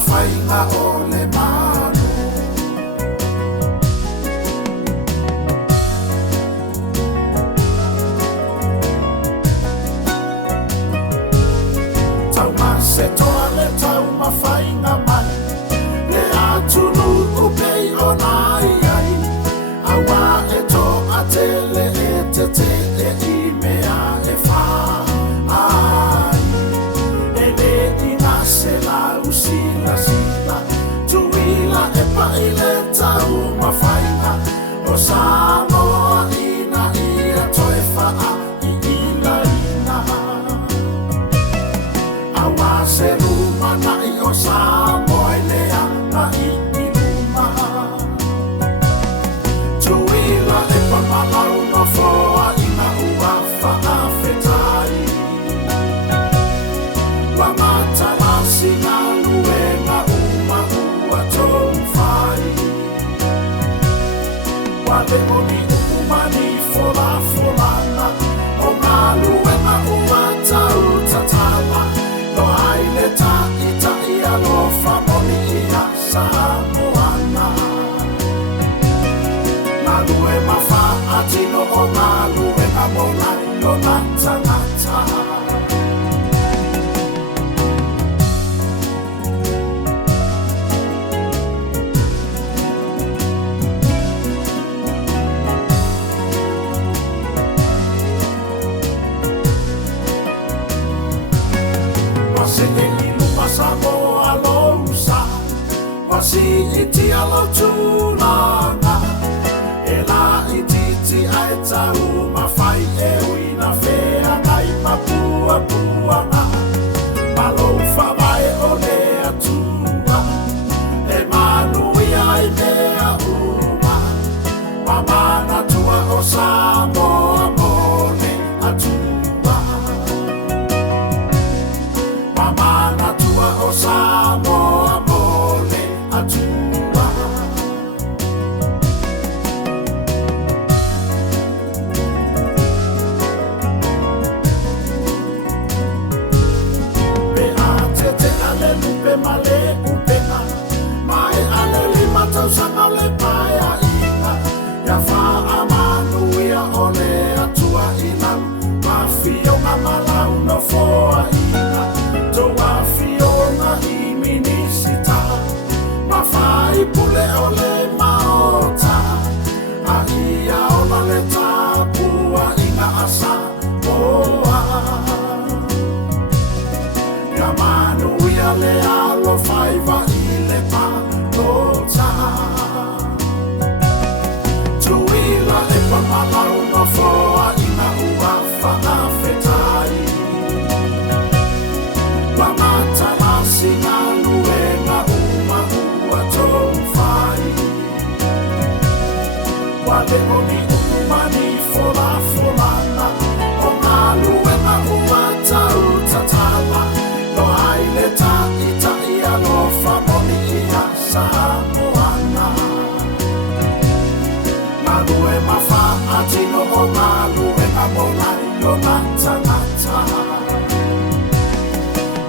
mawhainga o le manu. Tau se toa le tau mawhainga mai, le atunu upei o nai ai, awa e to a tele e te te e i mea e wha ai. E le ina se la usila sila, tuila e pai le tau mawhainga, o Samoa ina ia toe wha i ila ina. Awa se luma na i o Samoa i lea na i luma. Tuila e pamalau no foa ina ua whaafetai. Wamata lasi ngā luenga uma ua tōu whai. Wale moni umani fola folana, o ngā luenga ua tau tatala. No aile ta ita ia lo whamoni ia Samoana. Ngā lue mawha atino o ngā luenga molai o nata nata. Wase e iluma Samoa lousa, wasi iti alo tūlanga, e la ititi ai tau mawhai e uina whea ngai mapua puanga, malou whawai o lea tua, e manui ai mea uma, mamana tua o Samoa mone atua. Mamana tua o Samoa mole atua. Pe a te ale lupe male upena, mai ale lima tau sanga le paia inga, ya wha amanu ia o le atua ina, mawhio ngā malau no foa ina. Toa fiona i minisita, mawhai pule o le maota, a ia ona le tāpua i ngā asa moa. Ia manu ia le alo whaiva i le panota. Tuila e pamalau no foa i ngā ua whaafetai. Wamata lasi ngā luenga uma ua tōu whai. Wale moni umani fola folana, o ngā luenga ua tau tatala, no aile ta ita ia lo whamoni ia Samoana. Ngā lue mawha atino o ngā luenga molai o nata nata.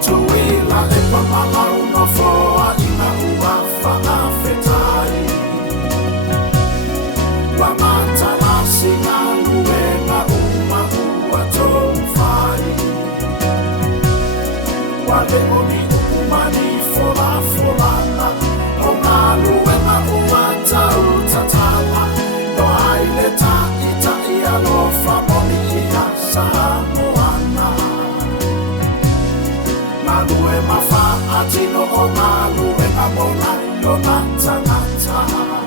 Tuila e pamalau no foa ina ua whaafetai. Wamata lasi ngā luenga uma ua tōu whai. Wale moni umani fola folana, o ngā luenga ua tau tatala, no aile ta ita ia lo whamoni ia Samoana. Ngā lue mawha atino o ngā luenga molai o nata nata.